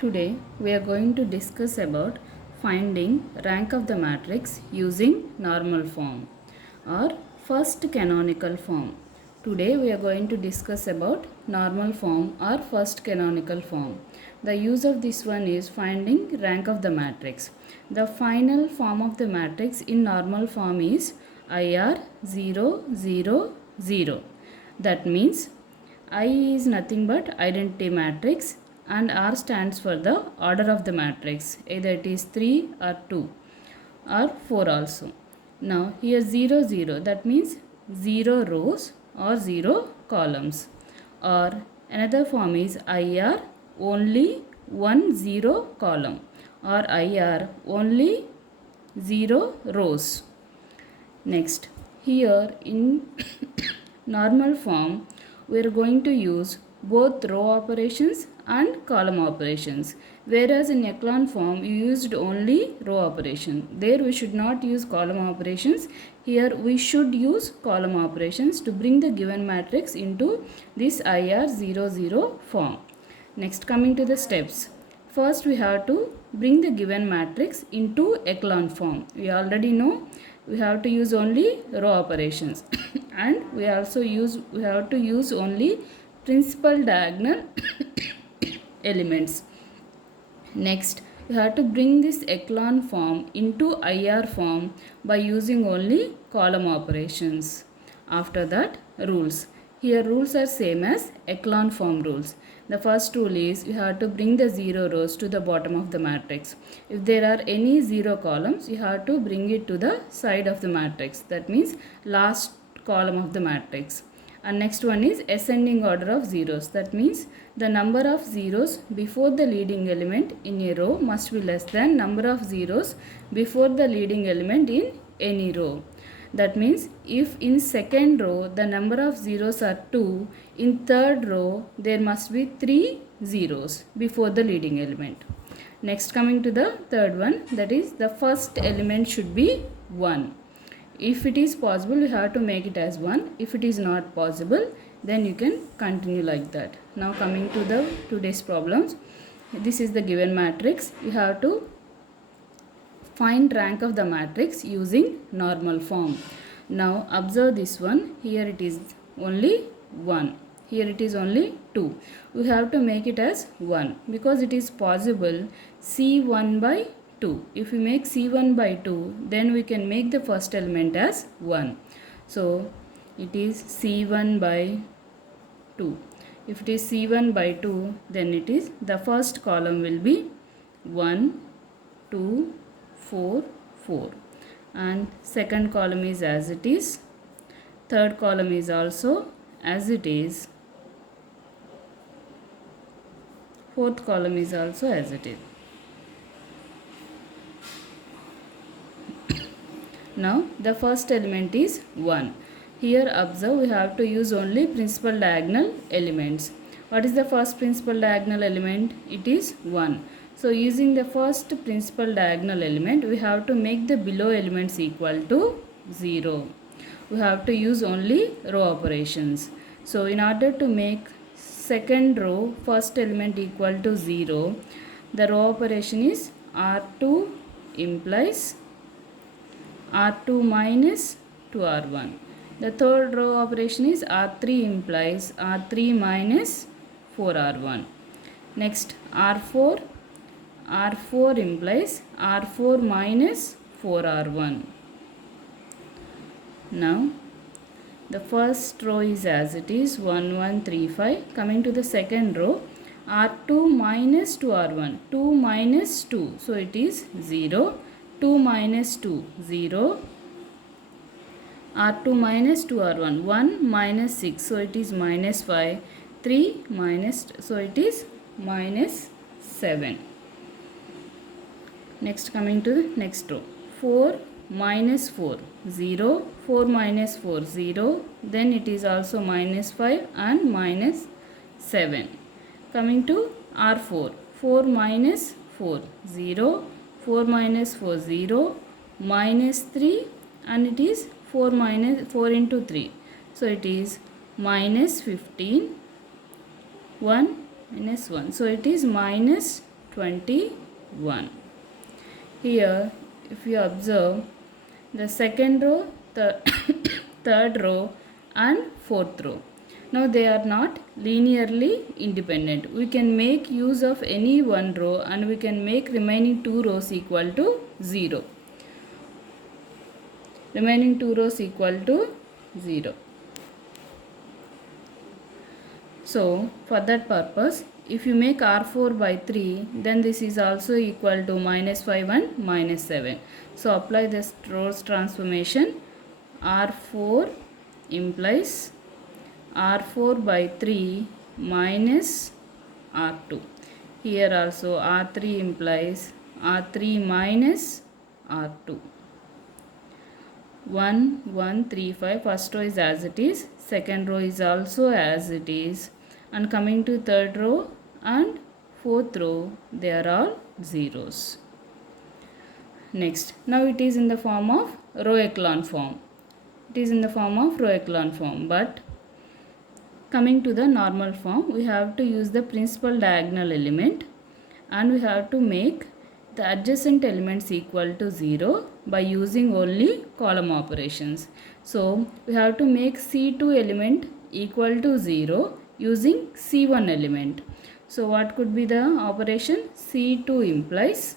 Today we are going to discuss about finding rank of the matrix using normal form or first canonical form. Today we are going to discuss about normal form or first canonical form. The use of this one is finding rank of the matrix. The final form of the matrix in normal form is IR 0 0 0. That means I is nothing but identity matrix and R stands for the order of the matrix. Either it is 3 or 2 or 4 also. Now here 0 0, that means 0 rows or 0 columns. Or another form is IR only 1 0 column or IR only 0 rows. Next, here in normal form we are going to use both row operations and column operations, whereas in echelon form you used only row operation. There we should not use column operations. Here we should use column operations to bring the given matrix into this IR00 form. Next, coming to the steps. First we have to bring the given matrix into echelon form. We already know we have to use only row operations and we have to use only principal diagonal elements. Next, we have to bring this echelon form into IR form by using only column operations. After that, rules. Here rules are same as echelon form rules. The first rule is you have to bring the 0 rows to the bottom of the matrix. If there are any 0 columns, you have to bring it to the side of the matrix. That means last column of the matrix. And next one is ascending order of zeros. That means the number of zeros before the leading element in a row must be less than number of zeros before the leading element in any row. That means if in second row the number of zeros are 2, in third row there must be 3 zeros before the leading element. Next, coming to the third one, that is the first element should be 1. If it is possible, you have to make it as 1. If it is not possible, then you can continue like that. Now coming to the today's problems. This is the given matrix. You have to find rank of the matrix using normal form. Now observe this one. Here it is only 1. Here it is only 2. We have to make it as 1 because it is possible C1 by 2. If we make C1 by 2, then we can make the first element as 1. So it is C1 by 2. If it is C1 by 2, then it is the first column will be 1, 2, 4, 4. And second column is as it is. Third column is also as it is. Fourth column is also as it is. Now the first element is 1. Here observe we have to use only principal diagonal elements. What is the first principal diagonal element? It is 1. So using the first principal diagonal element, we have to make the below elements equal to 0. We have to use only row operations. So in order to make second row first element equal to 0, the row operation is R2 implies R2 minus 2R1. The third row operation is R3 implies R3 minus 4R1. Next R4 implies R4 minus 4R1. Now the first row is as it is 1 1 3 5. Coming to the second row, R2 minus 2R1. 2 minus 2. So it is 0. 2 minus 2, 0. R2 minus 2R1, 1 minus 6, so it is minus 5. 3 minus, so it is minus 7. Next, coming to the next row, 4 minus 4, 0. 4 minus 4, 0. Then it is also minus 5 and minus 7. Coming to R4, 4 minus 4, 0. 4 minus 4, 0, minus 3, and it is 4 into 3. So it is minus 15, 1 minus 1. So it is minus 21. Here if you observe, the second row, the third row and fourth row, now they are not linearly independent. We can make use of any one row and we can make remaining two rows equal to 0. Remaining two rows equal to 0. So for that purpose, if you make R4 by 3, then this is also equal to -5 and -7. So apply this rows transformation. R4 implies R4 by 3 minus R2. Here also R3 implies R3 minus R2. 1, 1, 3, 5. First row is as it is. Second row is also as it is. And coming to third row and fourth row, they are all zeros. Next, now it is in the form of row echelon form. It is in the form of row echelon form, but coming to the normal form, we have to use the principal diagonal element and we have to make the adjacent elements equal to 0 by using only column operations. So we have to make C2 element equal to 0 using C1 element. So what could be the operation? C2 implies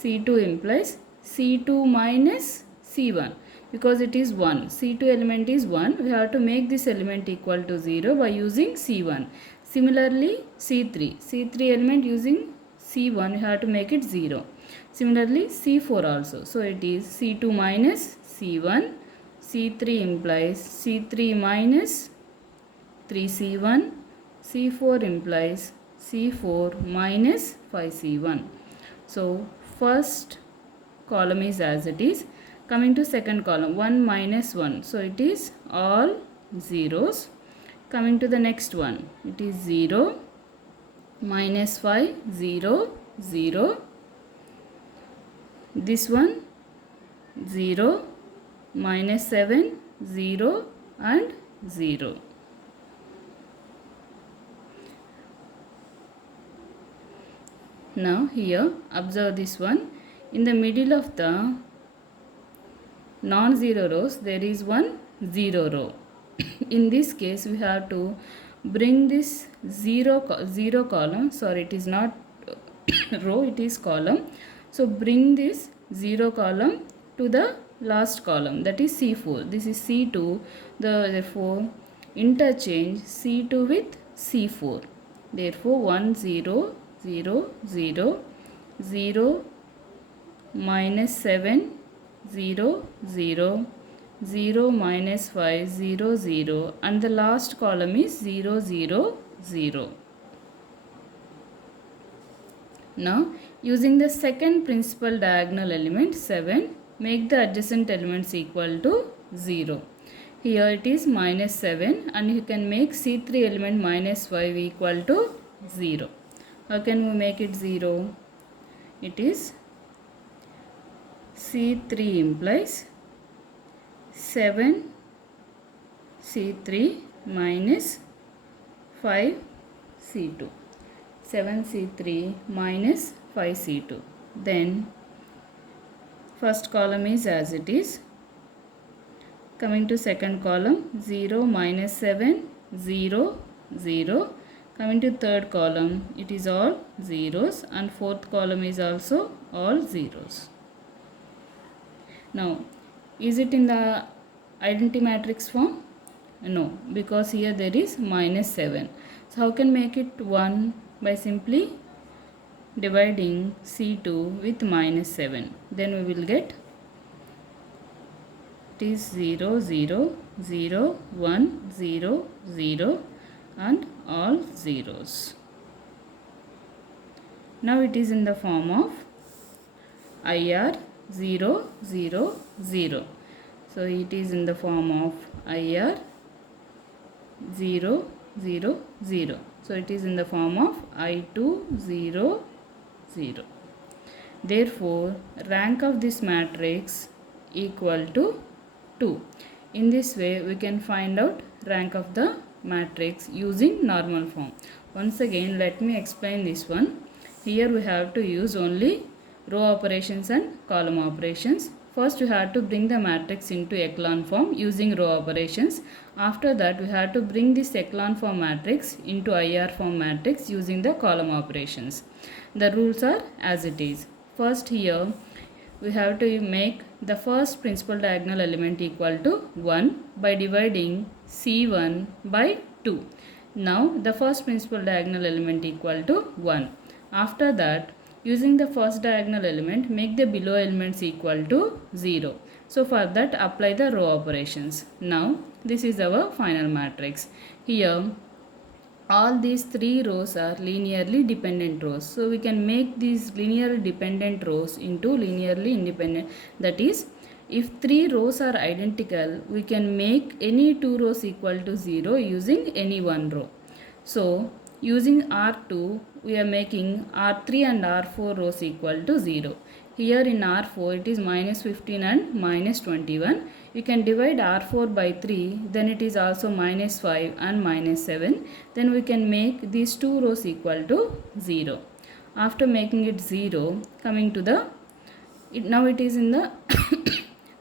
C2 minus C1. Because it is 1, C2 element is 1, we have to make this element equal to 0 by using C1. Similarly, C3 element using C1, we have to make it 0. Similarly, C4 also. So it is C2 minus C1, C3 implies C3 minus 3C1, C4 implies C4 minus 5C1. So first column is as it is. Coming to second column, 1 minus 1. So it is all zeros. Coming to the next one, it is 0, minus 5, 0, 0. This one, 0, minus 7, 0 and 0. Now here, observe this one. In the middle of the non-zero rows, there is one 0 row. In this case, we have to bring this 0 column, sorry, it is not row, it is column. So bring this 0 column to the last column, that is C4. This is C2, therefore interchange C2 with C4. Therefore 1, 0, 0, 0, 0, minus 7, 0, 0, 0 minus 5, 0, 0 and the last column is 0, 0, 0. Now using the second principal diagonal element 7, make the adjacent elements equal to 0. Here it is minus 7 and you can make C3 element minus 5 equal to 0. How can we make it 0? It is C3 implies 7 C3 minus 5 C2. 7 C3 minus 5 C2. Then first column is as it is. Coming to second column, 0 minus 7, 0, 0. Coming to third column, it is all zeros and fourth column is also all zeros. Now, is it in the identity matrix form? No, because here there is minus 7. So, how can make it 1? By simply dividing C2 with minus 7. Then we will get it is 0, 0, 0, 1, 0, 0 and all zeros. Now it is in the form of IR 0, 0, 0. So it is in the form of IR 0, 0, 0. So it is in the form of I2 0, 0. Therefore, rank of this matrix equal to 2. In this way, we can find out rank of the matrix using normal form. Once again, let me explain this one. here we have to use only row operations and column operations. First we have to bring the matrix into echelon form using row operations. After that we have to bring this echelon form matrix into IR form matrix using the column operations. The rules are as it is. First here we have to make the first principal diagonal element equal to 1 by dividing C1 by 2. Now the first principal diagonal element equal to 1. After that, using the first diagonal element, make the below elements equal to 0. So for that, apply the row operations. Now this is our final matrix. Here all these three rows are linearly dependent rows. So we can make these linearly dependent rows into linearly independent. That is, if three rows are identical, we can make any two rows equal to 0 using any one row. So using R2, we are making R3 and R4 rows equal to 0. Here in R4, it is minus 15 and minus 21. You can divide R4 by 3, then it is also minus 5 and minus 7. Then we can make these two rows equal to 0. After making it 0, coming to the, now it is in the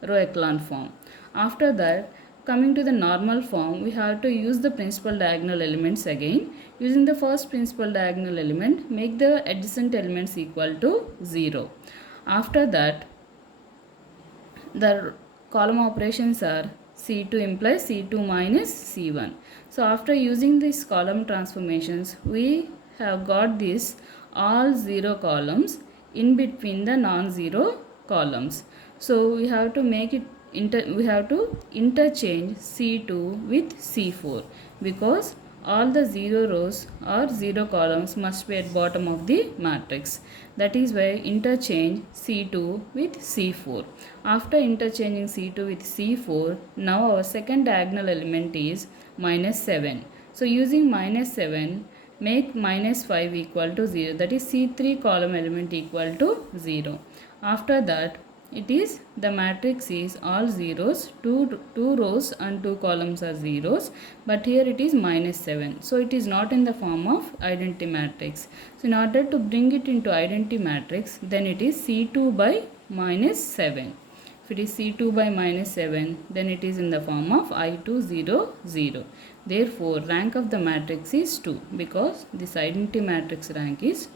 row echelon form. After that, coming to the normal form, we have to use the principal diagonal elements again. Using the first principal diagonal element, make the adjacent elements equal to 0. After that, the column operations are C2 implies C2 minus C1. So after using these column transformations, we have got this all 0 columns in between the non-zero columns. So we have to make it we have to interchange C2 with C4 because all the 0 rows or 0 columns must be at bottom of the matrix. That is why interchange C2 with C4. After interchanging C2 with C4, now our second diagonal element is minus 7. So using minus 7, make minus 5 equal to 0. That is C3 column element equal to 0. After that, it is the matrix is all zeros, two rows and 2 columns are zeros, but here it is minus 7. So it is not in the form of identity matrix. So in order to bring it into identity matrix, then it is C2 by minus 7. If it is C2 by minus 7, then it is in the form of I2 0 0. Therefore rank of the matrix is 2 because this identity matrix rank is